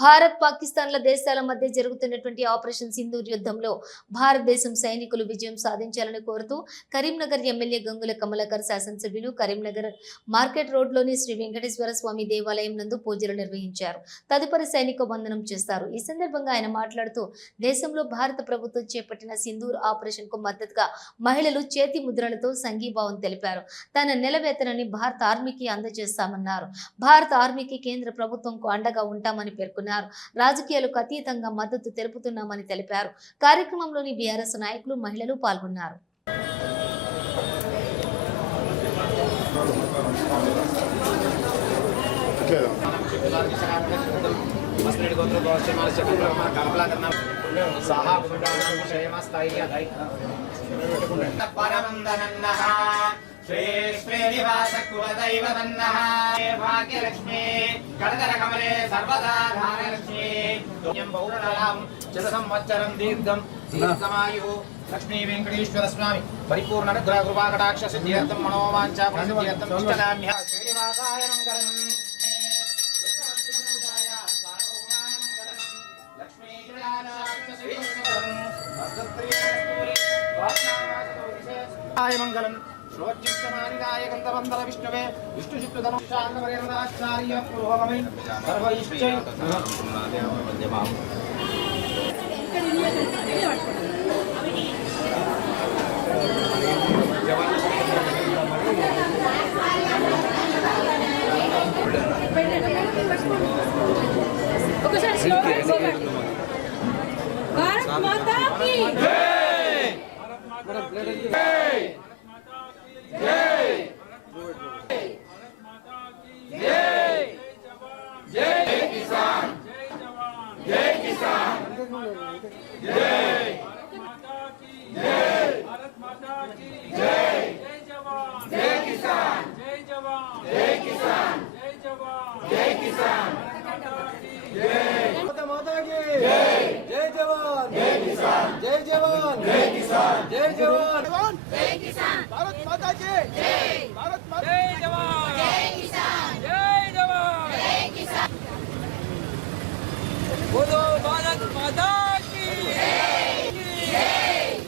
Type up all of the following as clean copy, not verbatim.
భారత్ పాకిస్తాన్ల దేశాల మధ్య జరుగుతున్నటువంటి ఆపరేషన్ సింధూర్ యుద్ధంలో భారతదేశం సైనికులు విజయం సాధించాలని కోరుతూ కరీంనగర్ ఎమ్మెల్యే గంగుల కమలాకర్ శాసనసభ్యులు కరీంనగర్ మార్కెట్ రోడ్లోని శ్రీ వెంకటేశ్వర స్వామి దేవాలయం నందు పూజలు నిర్వహించారు. తదుపరి సైనిక వందనం చేస్తారు. ఈ సందర్భంగా ఆయన మాట్లాడుతూ దేశంలో భారత ప్రభుత్వం చేపట్టిన సింధూర్ ఆపరేషన్ కు మద్దతుగా మహిళలు చేతి ముద్రలతో సంఘీభావం తెలిపారు. తన నెల వేతనాన్ని భారత ఆర్మీకి అందజేస్తామన్నారు. భారత ఆర్మీకి కేంద్ర ప్రభుత్వంకు అండగా ఉంటామని పేర్కొన్నారు. రాజకీయాలకు అతీతంగా మద్దతు తెలుపుతున్నామని తెలిపారు. కార్యక్రమంలోని బీఆర్ఎస్ నాయకులు, మహిళలు పాల్గొన్నారు. श्रीनिवास कुलदैवतन्नः भाग्यलक्ष्मी कनककमले सर्वदा धारलक्ष्मी बहुप्रलां चिरसंवत्सरं दीर्घं दीर्घमायुः लक्ष्मी वेंकटेश्वर स्वामी परिपूर्ण अनुग्रह कृपा कटाक्ष सिद्ध्यर्थं मनोवांछा सिद्ध्यर्थं इष्टकाम्यः श्रीनिवासाय मंगलम् लक्ष्मी मंगलम् श्रोचिष्टमानिदाय गन्धवन्दर विष्णवे विष्णुचित्तधनुषाङ्गमरेणाचार्य पुरोगमे सर्वैश्चै भारत माता की जय। जय जय जय किसान जय किसान जय माता की जय भारत माता की जय जय जवान जय किसान जय जवान जय किसान जय जवान जय किसान जय माता की जय जय जवान जय किसान जय जवान जय किसान जय जवान जय किसान भारत माता की जय भारत माता जय जवान जय किसान जय जवान जय किसान बोलो भारत माता की जय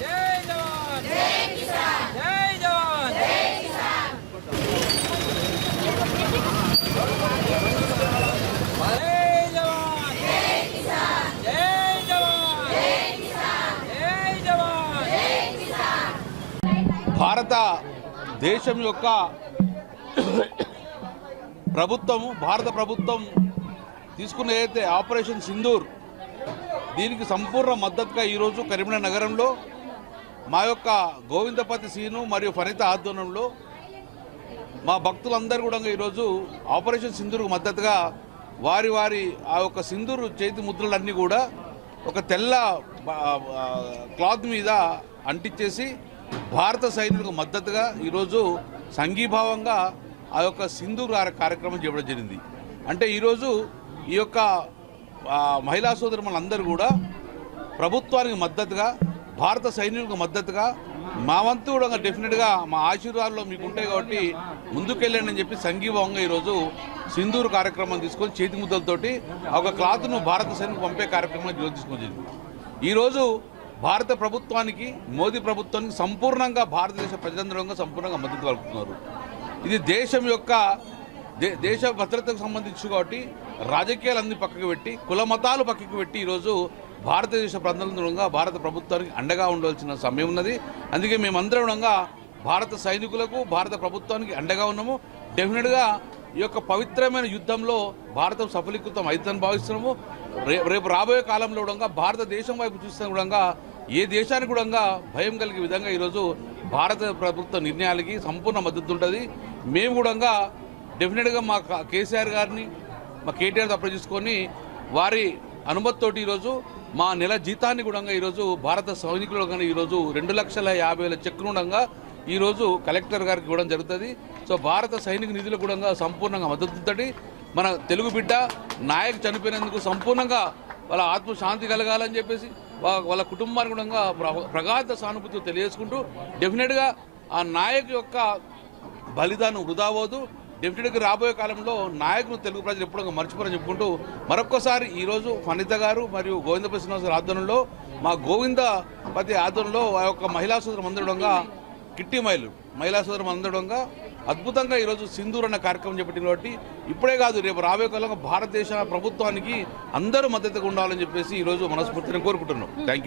जय जवान जय किसान जय जवान जय किसान భారత దేశం యొక్క భారత ప్రభుత్వం తీసుకున్న ఏదైతే ఆపరేషన్ సింధూర్ దీనికి సంపూర్ణ మద్దతుగా ఈరోజు కరీంనగర్ నగరంలో మా యొక్క గోవిందపతి సీను మరియు ఫనిత ఆధ్వర్యంలో మా భక్తులందరూ కూడా ఈరోజు ఆపరేషన్ సింధూర్కు మద్దతుగా వారి ఆ యొక్క సింధూర్ చేతి ముద్రలన్నీ కూడా ఒక తెల్ల క్లాత్ మీద అంటించేసి భారత సైనికులకు మద్దతుగా ఈరోజు సంఘీభావంగా ఆ యొక్క సింధూర్ కార్యక్రమం చేయడం జరిగింది. అంటే ఈరోజు ఈ యొక్క మహిళా సోదరులందరూ కూడా ప్రభుత్వానికి మద్దతుగా, భారత సైనికులకు మద్దతుగా మా వంతు కూడా డెఫినెట్గా మా ఆశీర్వాదాలు మీకు ఉంటాయి కాబట్టి ముందుకెళ్ళండి అని చెప్పి సంఘీభావంగా ఈరోజు సింధూర్ కార్యక్రమం తీసుకొని చేతి ముద్దలతోటి ఒక క్లాత్ను భారత సైనికులకు పంపే కార్యక్రమం తీసుకొని ఈరోజు భారత ప్రభుత్వానికి, మోదీ ప్రభుత్వానికి సంపూర్ణంగా భారతదేశ ప్రజలందరూ సంపూర్ణంగా మద్దతు కలుపుతున్నారు. ఇది దేశం యొక్క దేశ భద్రతకు సంబంధించి కాబట్టి రాజకీయాలన్నీ పక్కకు పెట్టి, కుల మతాలు పక్కకు పెట్టి ఈరోజు భారతదేశ ప్రజలందరూ భారత ప్రభుత్వానికి అండగా ఉండవలసిన సమయం ఉన్నది. అందుకే మేమందరం భారత సైనికులకు, భారత ప్రభుత్వానికి అండగా ఉన్నాము. డెఫినెట్గా ఈ యొక్క పవిత్రమైన యుద్ధంలో భారతం సఫలీకృతం అవుతుందని భావిస్తున్నాము. రేపు రాబోయే కాలంలో కూడా భారతదేశం వైపు చూస్తున్న కూడా ఏ దేశానికి కూడా భయం కలిగే విధంగా ఈరోజు భారత ప్రభుత్వ నిర్ణయాలకి సంపూర్ణ మద్దతు ఉంటుంది. మేము కూడా డెఫినెట్గా మా కేసీఆర్ గారిని, మా కేటీఆర్ అప్రజుకొని వారి అనుమతితోటి ఈరోజు మా నెల జీతాన్ని కూడా ఈరోజు భారత సైనికులు కానీ ఈరోజు 2,50,000 చెక్కును కూడా ఈరోజు కలెక్టర్ గారికి ఇవ్వడం జరుగుతుంది. సో భారత సైనిక నిధులు కూడా సంపూర్ణంగా మద్దతు. మన తెలుగు బిడ్డ నాయక్ చనిపోయినందుకు సంపూర్ణంగా వాళ్ళ ఆత్మశాంతి కలగాలని చెప్పేసి వాళ్ళ కుటుంబానికి కూడా ప్రగాఢ సానుభూతి తెలియజేసుకుంటూ డెఫినెట్గా ఆ నాయక్ యొక్క బలిదానం వృధా అవ్వదు. డెప్యూటీకి రాబోయే కాలంలో నాయకులు తెలుగు ప్రజలు ఎప్పుడో మర్చిపోరని చెప్పుకుంటూ మరొక్కసారి ఈరోజు ఫణిత గారు మరియు గోవిందపతి శ్రీనివాస గారి ఆధ్వర్యంలో మా గోవిందపతి ఆధ్వర్యంలో ఆ యొక్క మహిళా సోదరు అందడంగా కిట్టి మహిళా సోదరు అందడంగా అద్భుతంగా ఈరోజు సింధూర్ అన్న కార్యక్రమం చేపట్టింది కాబట్టి ఇప్పుడే కాదు రేపు రాబోయే కాలంలో భారతదేశ ప్రభుత్వానికి అందరూ మద్దతుగా ఉండాలని చెప్పేసి ఈరోజు మనస్ఫూర్తిని కోరుకుంటున్నాం. Thank you.